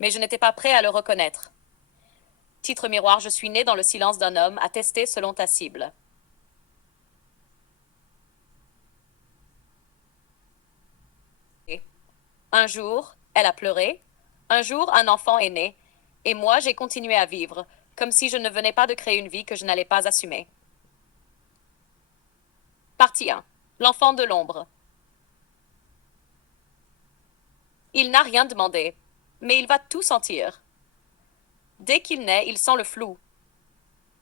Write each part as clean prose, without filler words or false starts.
mais je n'étais pas prêt à le reconnaître. Titre miroir, je suis né dans le silence d'un homme, attesté selon ta cible. Un jour, elle a pleuré. Un jour, un enfant est né. Et moi, j'ai continué à vivre, comme si je ne venais pas de créer une vie que je n'allais pas assumer. Partie 1. L'enfant de l'ombre. Il n'a rien demandé, mais il va tout sentir. Dès qu'il naît, il sent le flou,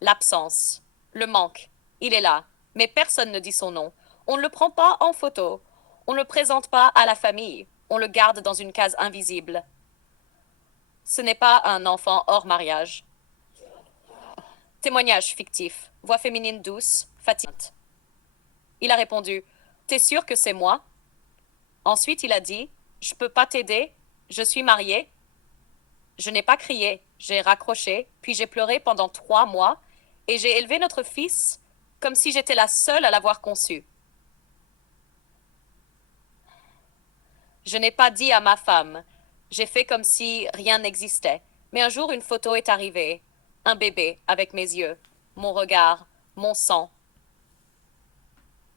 l'absence, le manque. Il est là, mais personne ne dit son nom. On ne le prend pas en photo. On ne le présente pas à la famille. On le garde dans une case invisible. Ce n'est pas un enfant hors mariage. Témoignage fictif. Voix féminine douce, fatigante. Il a répondu: T'es sûr que c'est moi? Ensuite, il a dit: Je peux pas t'aider, je suis marié. Je n'ai pas crié, j'ai raccroché, puis j'ai pleuré pendant 3 mois, et j'ai élevé notre fils comme si j'étais la seule à l'avoir conçu. Je n'ai pas dit à ma femme, j'ai fait comme si rien n'existait. Mais un jour, une photo est arrivée. Un bébé avec mes yeux, mon regard, mon sang.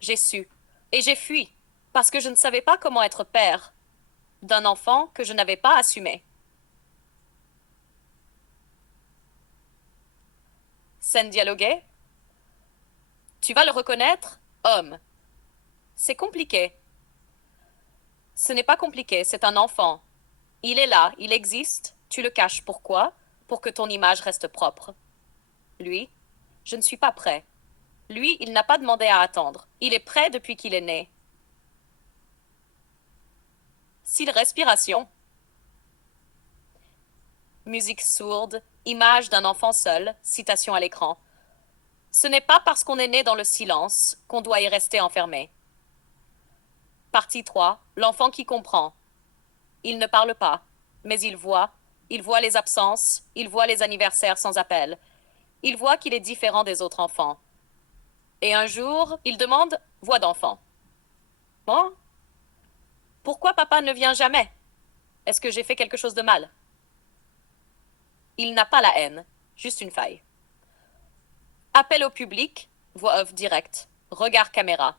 J'ai su. Et j'ai fui, parce que je ne savais pas comment être père d'un enfant que je n'avais pas assumé. Scène dialoguée. Tu vas le reconnaître, homme. C'est compliqué. Ce n'est pas compliqué, c'est un enfant. Il est là, il existe. Tu le caches. Pourquoi? Pour que ton image reste propre. Lui, je ne suis pas prêt. Lui, il n'a pas demandé à attendre. Il est prêt depuis qu'il est né. S'il respiration. Musique sourde, image d'un enfant seul, citation à l'écran. Ce n'est pas parce qu'on est né dans le silence qu'on doit y rester enfermé. Partie 3. L'enfant qui comprend. Il ne parle pas, mais il voit les absences, il voit les anniversaires sans appel, il voit qu'il est différent des autres enfants. Et un jour, il demande voix d'enfant. Bon, pourquoi papa ne vient jamais? Est-ce que j'ai fait quelque chose de mal? Il n'a pas la haine, juste une faille. Appel au public, voix off directe, regard caméra.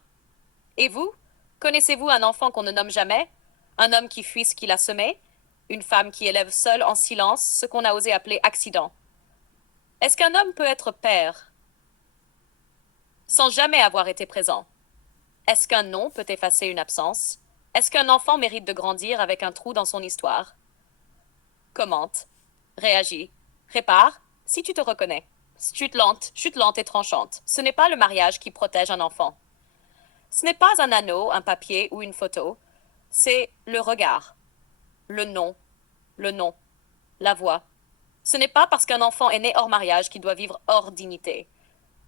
Et vous? Connaissez-vous un enfant qu'on ne nomme jamais? Un homme qui fuit ce qu'il a semé? Une femme qui élève seule en silence ce qu'on a osé appeler accident? Est-ce qu'un homme peut être père sans jamais avoir été présent? Est-ce qu'un nom peut effacer une absence? Est-ce qu'un enfant mérite de grandir avec un trou dans son histoire? Commente, réagis, répare, si tu te reconnais. Chute lente et tranchante. Ce n'est pas le mariage qui protège un enfant. Ce n'est pas un anneau, un papier ou une photo. C'est le regard, le nom, la voix. Ce n'est pas parce qu'un enfant est né hors mariage qu'il doit vivre hors dignité.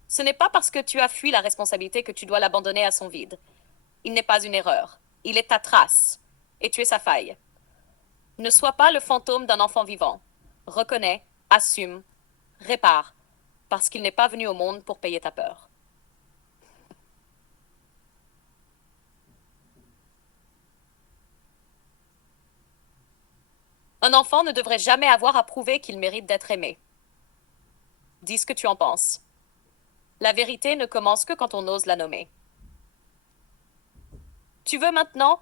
Ce n'est pas parce que tu as fui la responsabilité que tu dois l'abandonner à son vide. Il n'est pas une erreur. Il est ta trace. Et tu es sa faille. Ne sois pas le fantôme d'un enfant vivant. Reconnais, assume, répare, parce qu'il n'est pas venu au monde pour payer ta peur. Un enfant ne devrait jamais avoir à prouver qu'il mérite d'être aimé. Dis ce que tu en penses. La vérité ne commence que quand on ose la nommer. Tu veux maintenant?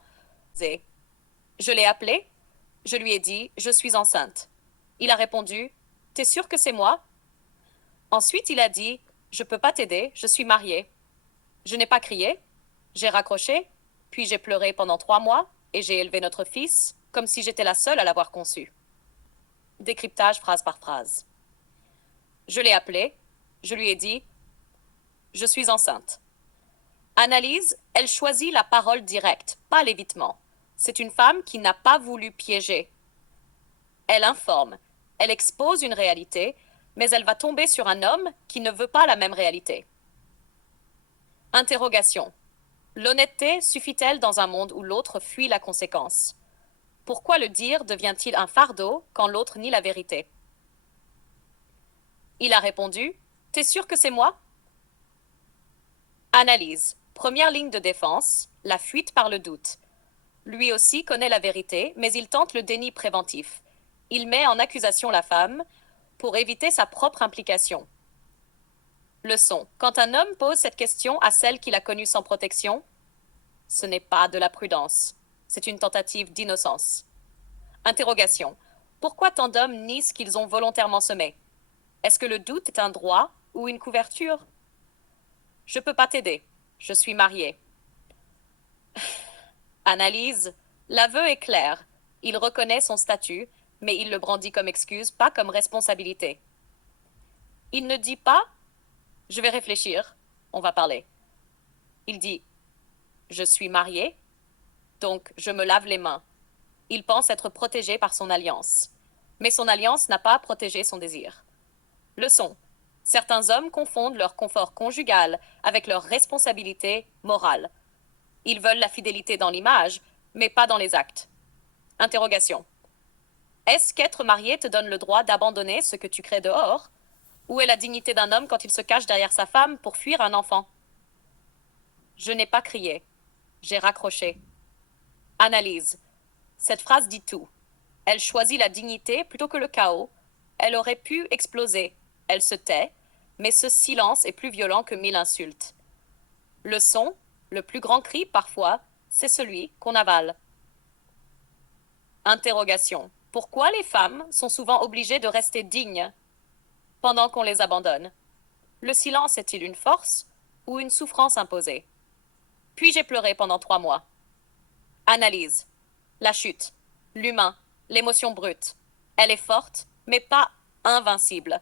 Je l'ai appelé. Je lui ai dit, je suis enceinte. Il a répondu, T'es sûr que c'est moi? Ensuite, il a dit, Je peux pas t'aider, je suis marié. Je n'ai pas crié. J'ai raccroché, puis j'ai pleuré pendant 3 mois, et j'ai élevé notre fils, comme si j'étais la seule à l'avoir conçu. Décryptage phrase par phrase. Je l'ai appelé. Je lui ai dit, Je suis enceinte. Analyse, elle choisit la parole directe, pas l'évitement. C'est une femme qui n'a pas voulu piéger. Elle informe, elle expose une réalité, mais elle va tomber sur un homme qui ne veut pas la même réalité. Interrogation. L'honnêteté suffit-elle dans un monde où l'autre fuit la conséquence? Pourquoi le dire devient-il un fardeau quand l'autre nie la vérité? Il a répondu, T'es sûr que c'est moi? Analyse. Première ligne de défense, la fuite par le doute. Lui aussi connaît la vérité, mais il tente le déni préventif. Il met en accusation la femme pour éviter sa propre implication. Leçon. Quand un homme pose cette question à celle qu'il a connue sans protection, ce n'est pas de la prudence, c'est une tentative d'innocence. Interrogation. Pourquoi tant d'hommes nient ce qu'ils ont volontairement semé? Est-ce que le doute est un droit ou une couverture? Je peux pas t'aider. Je suis marié. Analyse. L'aveu est clair. Il reconnaît son statut, mais il le brandit comme excuse, pas comme responsabilité. Il ne dit pas je vais réfléchir, on va parler. Il dit je suis marié, donc je me lave les mains. Il pense être protégé par son alliance. Mais son alliance n'a pas protégé son désir. Leçon. Certains hommes confondent leur confort conjugal avec leur responsabilité morale. Ils veulent la fidélité dans l'image, mais pas dans les actes. Interrogation. Est-ce qu'être marié te donne le droit d'abandonner ce que tu crées dehors? Où est la dignité d'un homme quand il se cache derrière sa femme pour fuir un enfant? Je n'ai pas crié. J'ai raccroché. Analyse. Cette phrase dit tout. Elle choisit la dignité plutôt que le chaos. Elle aurait pu exploser. Elle se tait, mais ce silence est plus violent que 1000 insultes. Le son, le plus grand cri parfois, c'est celui qu'on avale. Interrogation. Pourquoi les femmes sont souvent obligées de rester dignes pendant qu'on les abandonne? Le silence est-il une force ou une souffrance imposée? Puis j'ai pleuré pendant 3 mois. Analyse. La chute, l'humain, l'émotion brute. Elle est forte, mais pas invincible.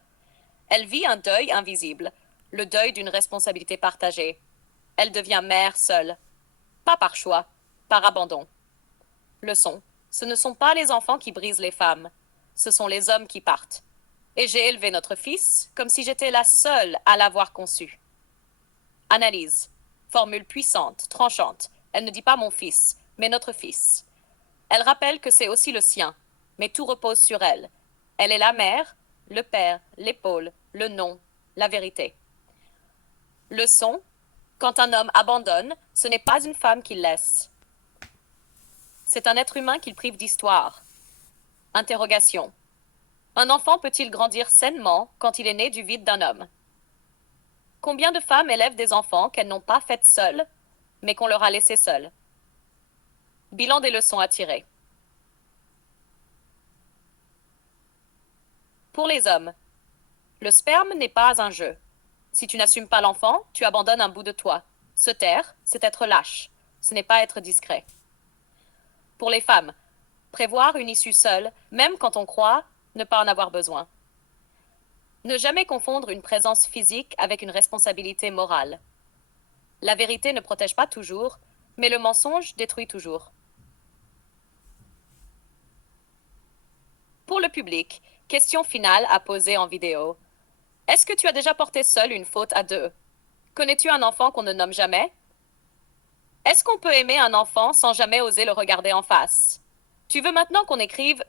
Elle vit un deuil invisible, le deuil d'une responsabilité partagée. Elle devient mère seule. Pas par choix, par abandon. Leçon. Ce ne sont pas les enfants qui brisent les femmes, ce sont les hommes qui partent. Et j'ai élevé notre fils comme si j'étais la seule à l'avoir conçu. Analyse. Formule puissante, tranchante. Elle ne dit pas mon fils, mais notre fils. Elle rappelle que c'est aussi le sien, mais tout repose sur elle. Elle est la mère, le père, l'épaule, le nom, la vérité. Leçon. Quand un homme abandonne, ce n'est pas une femme qu'il laisse. C'est un être humain qu'il prive d'histoire. Interrogation. Un enfant peut-il grandir sainement quand il est né du vide d'un homme? Combien de femmes élèvent des enfants qu'elles n'ont pas faites seules, mais qu'on leur a laissés seuls? Bilan des leçons à tirer. Pour les hommes, le sperme n'est pas un jeu. Si tu n'assumes pas l'enfant, tu abandonnes un bout de toi. Se taire, c'est être lâche. Ce n'est pas être discret. Pour les femmes, prévoir une issue seule, même quand on croit ne pas en avoir besoin. Ne jamais confondre une présence physique avec une responsabilité morale. La vérité ne protège pas toujours, mais le mensonge détruit toujours. Pour le public, question finale à poser en vidéo. Est-ce que tu as déjà porté seul une faute à deux? Connais-tu un enfant qu'on ne nomme jamais? Est-ce qu'on peut aimer un enfant sans jamais oser le regarder en face? Tu veux maintenant qu'on écrive